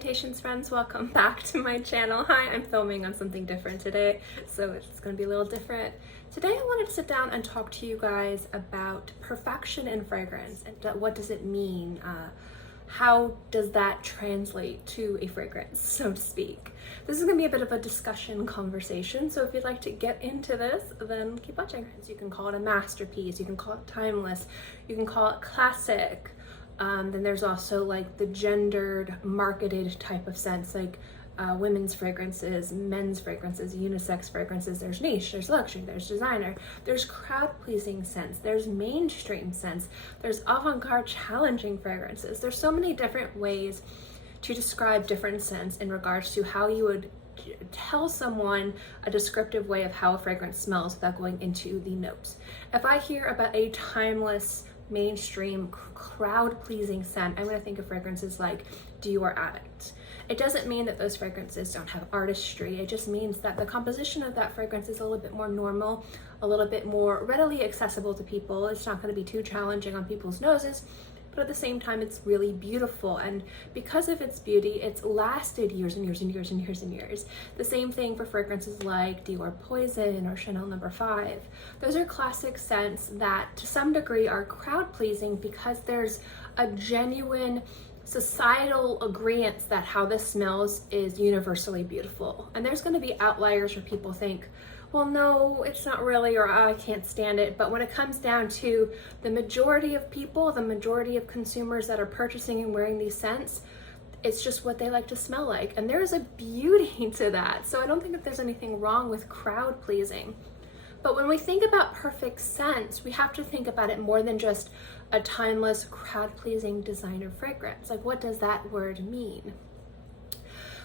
Salutations friends, welcome back to my channel. Hi, I'm filming on something different today, so it's going to be a little different. Today I wanted to sit down and talk to you guys about perfection in fragrance and what does it mean? How does that translate to a fragrance, so to speak? This is going to be a bit of a discussion conversation, so if you'd like to get into this, then keep watching. You can call it a masterpiece, you can call it timeless, you can call it classic. Then there's also like the gendered, marketed type of sense, like women's fragrances, men's fragrances, unisex fragrances. There's niche, there's luxury, there's designer, there's crowd-pleasing scents, there's mainstream scents, there's avant-garde challenging fragrances. There's so many different ways to describe different scents in regards to how you would tell someone a descriptive way of how a fragrance smells without going into the notes. If I hear about a timeless, mainstream, crowd-pleasing scent, I'm going to think of fragrances like Dior Addict. It doesn't mean that those fragrances don't have artistry. It just means that the composition of that fragrance is a little bit more normal, a little bit more readily accessible to people. It's not going to be too challenging on people's noses, but at the same time, it's really beautiful. And because of its beauty, it's lasted years and years and years and years and years. The same thing for fragrances like Dior Poison or Chanel No. 5. Those are classic scents that to some degree are crowd pleasing because there's a genuine societal agreement that how this smells is universally beautiful. And there's going to be outliers where people think, well, no, it's not really, or I can't stand it. But when it comes down to the majority of people, the majority of consumers that are purchasing and wearing these scents, it's just what they like to smell like. And there's a beauty to that. So I don't think that there's anything wrong with crowd pleasing. But when we think about perfect scents, we have to think about it more than just a timeless, crowd pleasing designer fragrance. Like, what does that word mean?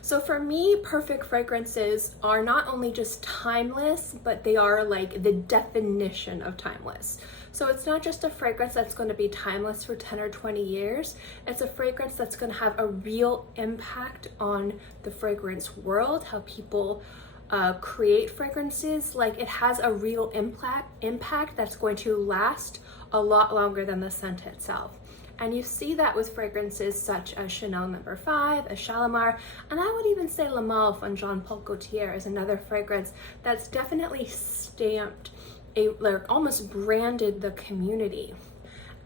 So for me, perfect fragrances are not only just timeless, but they are like the definition of timeless. So it's not just a fragrance that's going to be timeless for 10 or 20 years. It's a fragrance that's going to have a real impact on the fragrance world, how people create fragrances. Like, it has a real impact that's going to last a lot longer than the scent itself. And you see that with fragrances such as Chanel No. 5, a Shalimar, and I would even say La Malve on Jean Paul Gaultier is another fragrance that's definitely stamped, almost branded the community.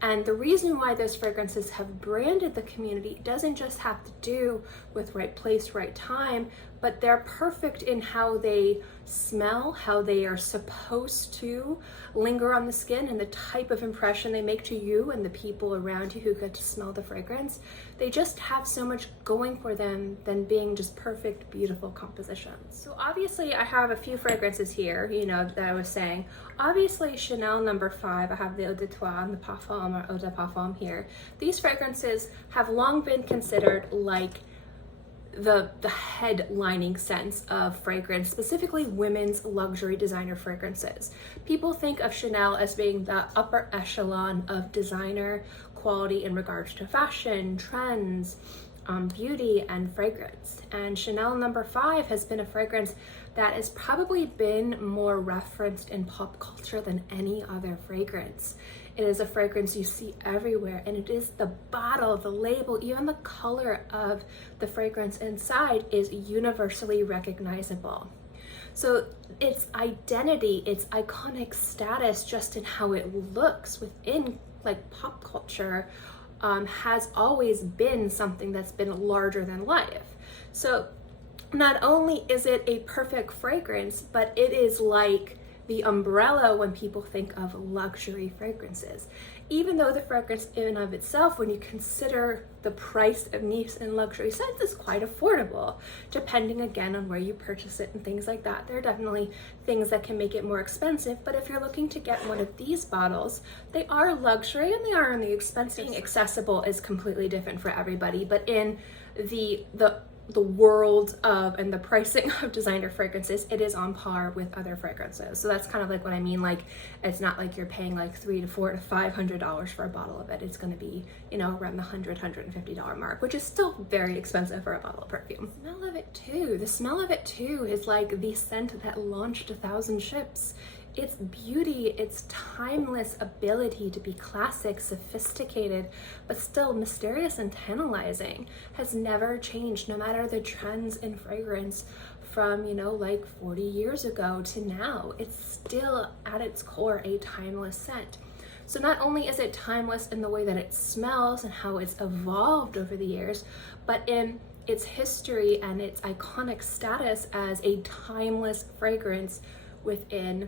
And the reason why those fragrances have branded the community doesn't just have to do with right place, right time, but they're perfect in how they smell, how they are supposed to linger on the skin, and the type of impression they make to you and the people around you who get to smell the fragrance. They just have so much going for them than being just perfect, beautiful compositions. So obviously I have a few fragrances here, you know, that I was saying. Obviously Chanel No. 5, I have the Eau de Tweed and the Parfum or Eau de Parfum here. These fragrances have long been considered like the headlining sense of fragrance, specifically women's luxury designer fragrances. People think of Chanel as being the upper echelon of designer quality in regards to fashion, trends, beauty, and fragrance. And Chanel No. 5 has been a fragrance that has probably been more referenced in pop culture than any other fragrance. It is a fragrance you see everywhere, and it is the bottle, the label, even the color of the fragrance inside is universally recognizable. So its identity, its iconic status just in how it looks within like pop culture has always been something that's been larger than life. So not only is it a perfect fragrance, but it is like the umbrella when people think of luxury fragrances. Even though the fragrance in and of itself, when you consider the price of niche and luxury scents, is quite affordable, depending again on where you purchase it and things like that. There are definitely things that can make it more expensive, but if you're looking to get one of these bottles, they are luxury and they are on the expensive. Being accessible is completely different for everybody, but in the world of and the pricing of designer fragrances, it is on par with other fragrances. So that's kind of like what I mean. Like, it's not like you're paying like $300 to $400 to $500 for a bottle of it. It's going to be, you know, around the $150 mark, which is still very expensive for a bottle of perfume. The smell of it too is like the scent that launched 1,000 ships. its beauty, its timeless ability to be classic, sophisticated, but still mysterious and tantalizing has never changed, no matter the trends in fragrance from, you know, like 40 years ago to now. It's still at its core a timeless scent. So not only is it timeless in the way that it smells and how it's evolved over the years, but in its history and its iconic status as a timeless fragrance within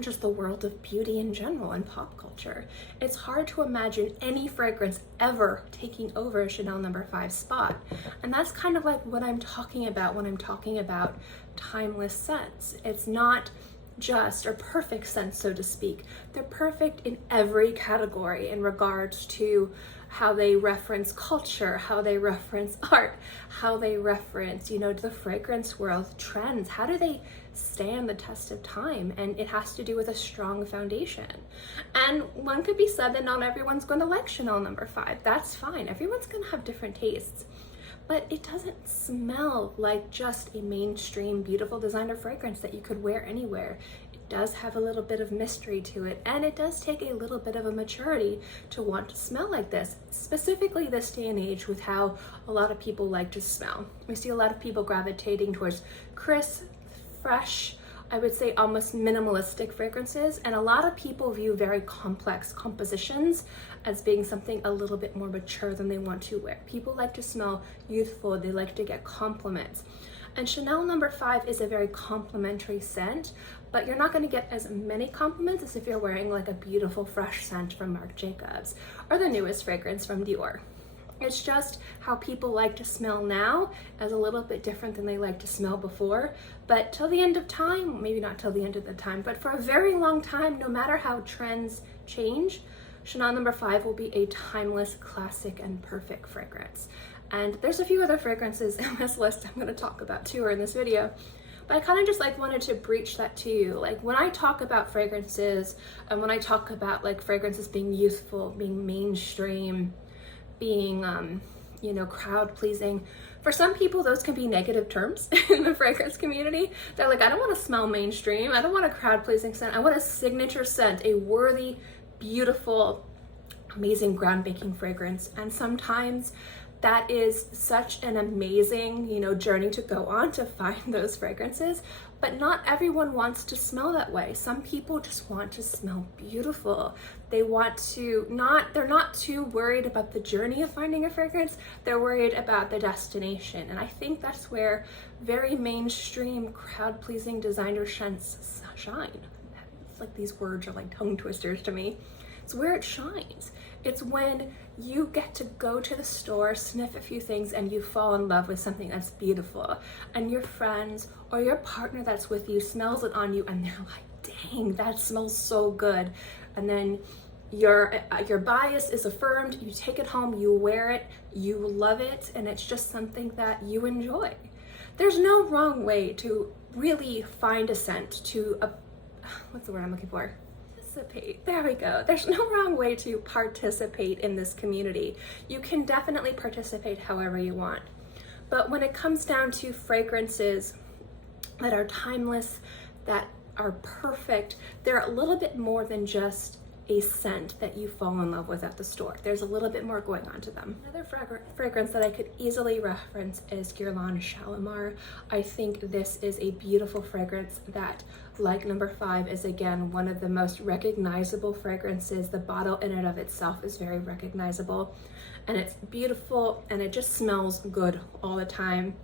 just the world of beauty in general and pop culture. It's hard to imagine any fragrance ever taking over Chanel No. 5's spot. And that's kind of like what I'm talking about when I'm talking about timeless scents. It's not just or perfect scents, so to speak. They're perfect in every category in regards to how they reference culture, how they reference art, how they reference, you know, the fragrance world trends. How do they stand the test of time? And it has to do with a strong foundation. And one could be said that not everyone's going to like Chanel No. 5. That's fine. Everyone's going to have different tastes. But it doesn't smell like just a mainstream, beautiful designer fragrance that you could wear anywhere. It does have a little bit of mystery to it, and it does take a little bit of a maturity to want to smell like this, specifically this day and age with how a lot of people like to smell. We see a lot of people gravitating towards crisp, fresh, I would say almost minimalistic fragrances, and a lot of people view very complex compositions as being something a little bit more mature than they want to wear. People like to smell youthful, they like to get compliments. And Chanel No. 5 is a very complimentary scent, but you're not going to get as many compliments as if you're wearing like a beautiful fresh scent from Marc Jacobs or the newest fragrance from Dior. It's just how people like to smell now is a little bit different than they like to smell before. But till the end of time, maybe not till the end of the time, but for a very long time, no matter how trends change, Chanel No. 5 will be a timeless, classic, and perfect fragrance. And there's a few other fragrances in this list I'm going to talk about too, or in this video. But I kind of just like wanted to breach that to you. Like when I talk about fragrances and when I talk about like fragrances being youthful, being mainstream, being, you know, crowd pleasing. For some people, those can be negative terms in the fragrance community. They're like, I don't want to smell mainstream. I don't want a crowd pleasing scent. I want a signature scent, a worthy, beautiful, amazing groundbreaking fragrance. And sometimes that is such an amazing, you know, journey to go on to find those fragrances. But not everyone wants to smell that way. Some people just want to smell beautiful. They want to they're not too worried about the journey of finding a fragrance. They're worried about the destination. And I think that's where very mainstream, crowd-pleasing designer scents shine. It's like these words are like tongue twisters to me. It's where it shines. It's when you get to go to the store, sniff a few things, and you fall in love with something that's beautiful. And your friends or your partner that's with you smells it on you, and they're like, dang, that smells so good. And then your bias is affirmed, you take it home, you wear it, you love it, and it's just something that you enjoy. There's no wrong way to really find a scent to, what's the word I'm looking for? Participate. There we go. There's no wrong way to participate in this community. You can definitely participate however you want. But when it comes down to fragrances that are timeless, that are perfect, they're a little bit more than just a scent that you fall in love with at the store. There's a little bit more going on to them. Another fragrance that I could easily reference is Guerlain Shalimar. I think this is a beautiful fragrance that, like No. 5, is again one of the most recognizable fragrances. The bottle in and of itself is very recognizable, and it's beautiful, and it just smells good all the time.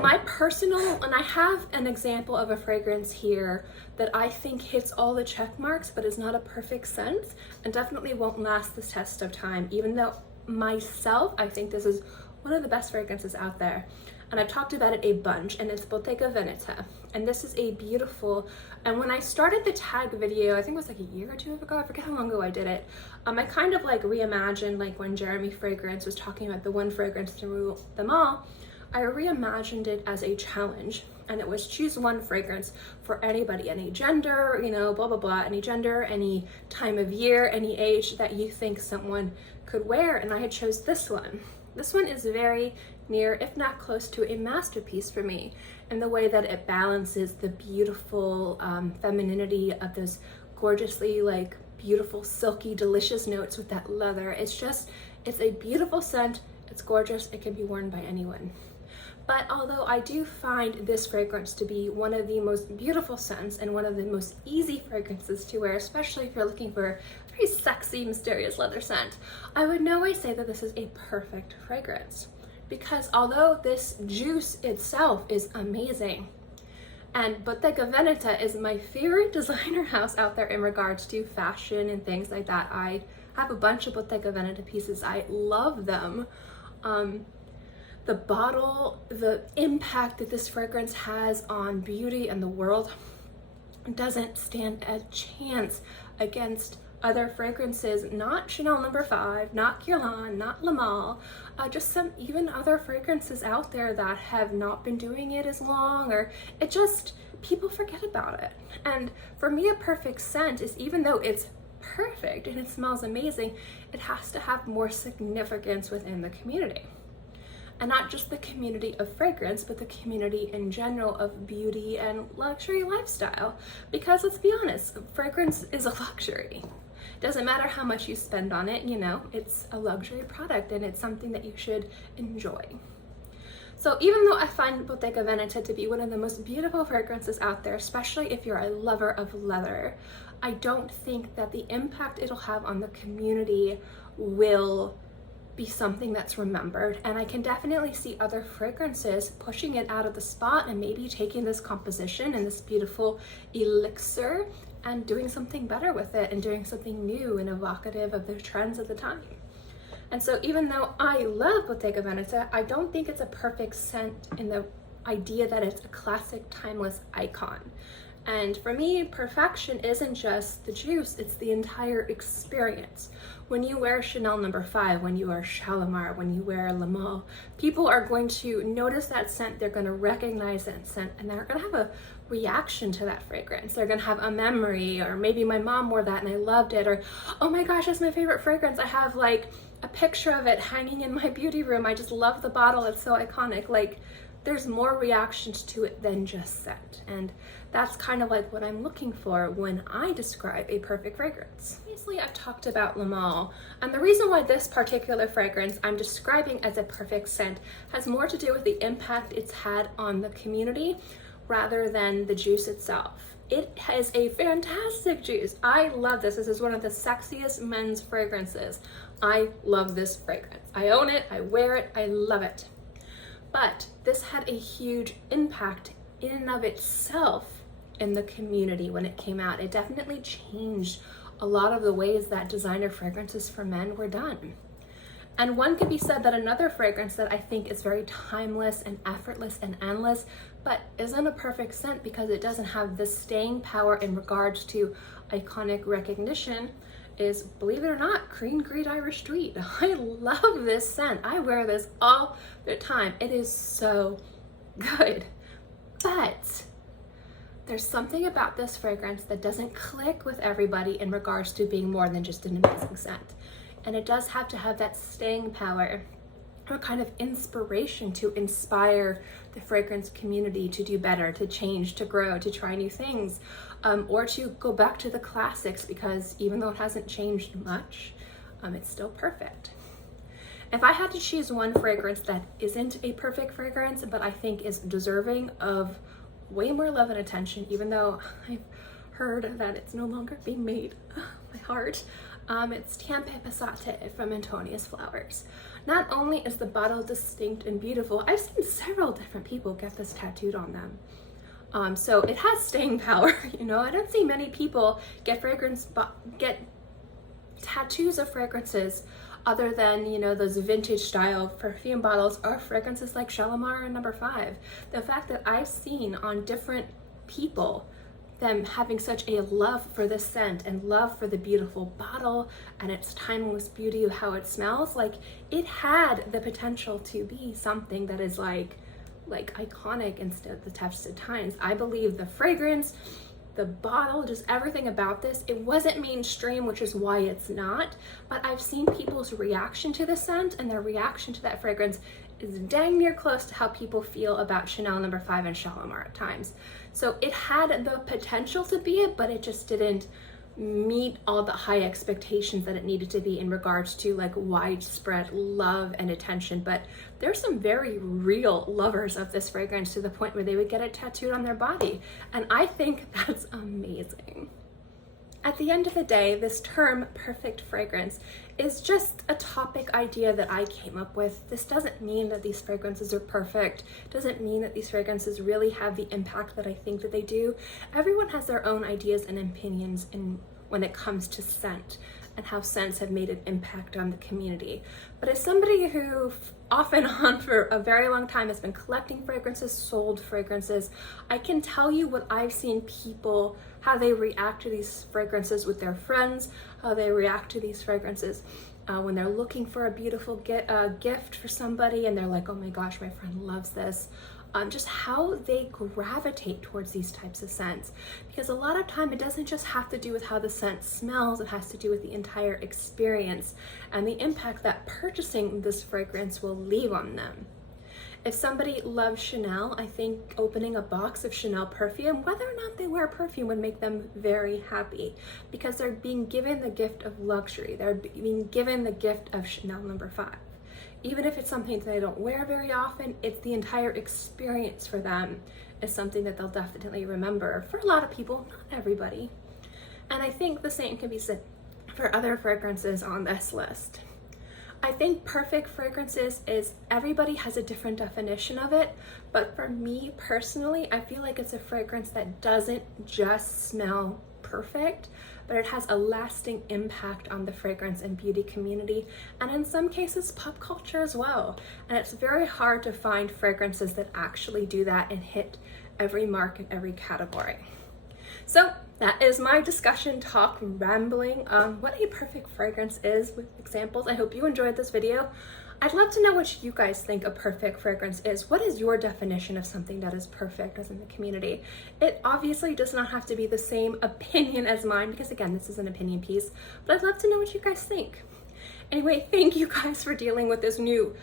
My personal, and I have an example of a fragrance here that I think hits all the check marks, but is not a perfect scent and definitely won't last the test of time, even though myself, I think this is one of the best fragrances out there. And I've talked about it a bunch, and it's Bottega Veneta. And this is a beautiful, and when I started the tag video, I think it was like a year or two ago, I forget how long ago I did it. I kind of like reimagined like when Jeremy Fragrance was talking about the one fragrance to rule them all. I reimagined it as a challenge, and it was choose one fragrance for anybody, any gender, you know, blah, blah, blah, any gender, any time of year, any age that you think someone could wear. And I had chose this one. This one is very near, if not close to, a masterpiece for me in the way that it balances the beautiful femininity of those gorgeously like beautiful silky delicious notes with that leather. It's a beautiful scent. It's gorgeous. It can be worn by anyone. But although I do find this fragrance to be one of the most beautiful scents and one of the most easy fragrances to wear, especially if you're looking for a very sexy, mysterious leather scent, I would no way say that this is a perfect fragrance. Because although this juice itself is amazing, and Bottega Veneta is my favorite designer house out there in regards to fashion and things like that. I have a bunch of Bottega Veneta pieces. I love them. The bottle, the impact that this fragrance has on beauty and the world doesn't stand a chance against other fragrances, not Chanel No. 5, not Guerlain, not Le Male, just some even other fragrances out there that have not been doing it as long, or it just, people forget about it. And for me, a perfect scent is, even though it's perfect and it smells amazing, it has to have more significance within the community. And not just the community of fragrance, but the community in general of beauty and luxury lifestyle. Because let's be honest, fragrance is a luxury. Doesn't matter how much you spend on it, you know, it's a luxury product and it's something that you should enjoy. So even though I find Bottega Veneta to be one of the most beautiful fragrances out there, especially if you're a lover of leather, I don't think that the impact it'll have on the community will be something that's remembered. And I can definitely see other fragrances pushing it out of the spot and maybe taking this composition and this beautiful elixir and doing something better with it and doing something new and evocative of the trends of the time. And so even though I love Bottega Veneta, I don't think it's a perfect scent in the idea that it's a classic, timeless icon. And for me, perfection isn't just the juice, it's the entire experience. When you wear Chanel No. 5, when you wear Shalimar, when you wear Le Male, people are going to notice that scent, they're going to recognize that scent, and they're going to have a reaction to that fragrance. They're going to have a memory, or maybe my mom wore that and I loved it, or oh my gosh, that's my favorite fragrance. I have like a picture of it hanging in my beauty room. I just love the bottle, it's so iconic. Like, there's more reactions to it than just scent. And that's kind of like what I'm looking for when I describe a perfect fragrance. Obviously, I've talked about Le Male, and the reason why this particular fragrance I'm describing as a perfect scent has more to do with the impact it's had on the community rather than the juice itself. It has a fantastic juice. I love this. This is one of the sexiest men's fragrances. I love this fragrance. I own it, I wear it, I love it. But this had a huge impact in and of itself in the community when it came out. It definitely changed a lot of the ways that designer fragrances for men were done. And one could be said that another fragrance that I think is very timeless and effortless and endless, but isn't a perfect scent because it doesn't have the staying power in regards to iconic recognition, is, believe it or not, Green Green Irish Tweed. I love this scent. I wear this all the time. It is so good. But there's something about this fragrance that doesn't click with everybody in regards to being more than just an amazing scent. And it does have to have that staying power or kind of inspiration to inspire the fragrance community to do better, to change, to grow, to try new things, or to go back to the classics, because even though it hasn't changed much, it's still perfect. If I had to choose one fragrance that isn't a perfect fragrance, but I think is deserving of way more love and attention, even though I've heard that it's no longer being made, my heart, it's Tiempe Passate from Antonias Flowers. Not only is the bottle distinct and beautiful, I've seen several different people get this tattooed on them. So it has staying power, you know. I don't see many people get tattoos of fragrances other than, you know, those vintage style perfume bottles or fragrances like Shalimar and No. 5. The fact that I've seen on different people them having such a love for this scent and love for the beautiful bottle and its timeless beauty of how it smells, like, it had the potential to be something that is like iconic instead of the test of times. I believe the fragrance, the bottle, just everything about this. It wasn't mainstream, which is why it's not, but I've seen people's reaction to the scent, and their reaction to that fragrance is dang near close to how people feel about Chanel No. 5 and Shalimar at times. So it had the potential to be it, but it just didn't meet all the high expectations that it needed to be in regards to like widespread love and attention. But there's some very real lovers of this fragrance to the point where they would get it tattooed on their body, and I think that's amazing. At the end of the day, this term perfect fragrance is just a topic idea that I came up with. This doesn't mean that these fragrances are perfect. It doesn't mean that these fragrances really have the impact that I think that they do. Everyone has their own ideas and opinions when it comes to scent and how scents have made an impact on the community. But as somebody who off and on for a very long time has been collecting fragrances, sold fragrances, I can tell you what I've seen people, how they react to these fragrances with their friends, how they react to these fragrances when they're looking for a beautiful gift for somebody and they're like, oh my gosh, my friend loves this. Just how they gravitate towards these types of scents. Because a lot of time it doesn't just have to do with how the scent smells, it has to do with the entire experience and the impact that purchasing this fragrance will leave on them. If somebody loves Chanel, I think opening a box of Chanel perfume, whether or not they wear perfume, would make them very happy because they're being given the gift of luxury. They're being given the gift of Chanel No. 5. Even if it's something that they don't wear very often, it's the entire experience for them is something that they'll definitely remember. For a lot of people, not everybody. And I think the same can be said for other fragrances on this list. I think perfect fragrances is, everybody has a different definition of it, but for me personally, I feel like it's a fragrance that doesn't just smell perfect, but it has a lasting impact on the fragrance and beauty community, and in some cases pop culture as well. And it's very hard to find fragrances that actually do that and hit every mark in every category. So that is my discussion talk rambling on what a perfect fragrance is with examples. I hope you enjoyed this video. I'd love to know what you guys think a perfect fragrance is. What is your definition of something that is perfect as in the community? It obviously does not have to be the same opinion as mine because again, this is an opinion piece, but I'd love to know what you guys think. Anyway, thank you guys for dealing with this new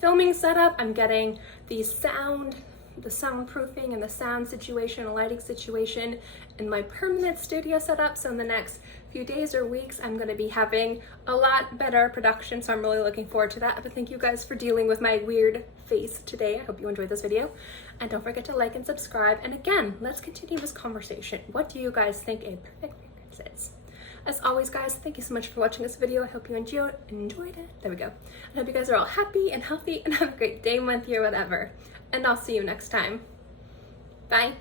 filming setup. I'm getting the soundproofing and the sound situation, the lighting situation in my permanent studio setup. So in the next few days or weeks, I'm going to be having a lot better production. So I'm really looking forward to that. But thank you guys for dealing with my weird face today. I hope you enjoyed this video. And don't forget to like and subscribe. And again, let's continue this conversation. What do you guys think a perfect fragrance is? As always, guys, thank you so much for watching this video. I hope you enjoyed it. There we go. I hope you guys are all happy and healthy and have a great day, month, year, whatever. And I'll see you next time. Bye.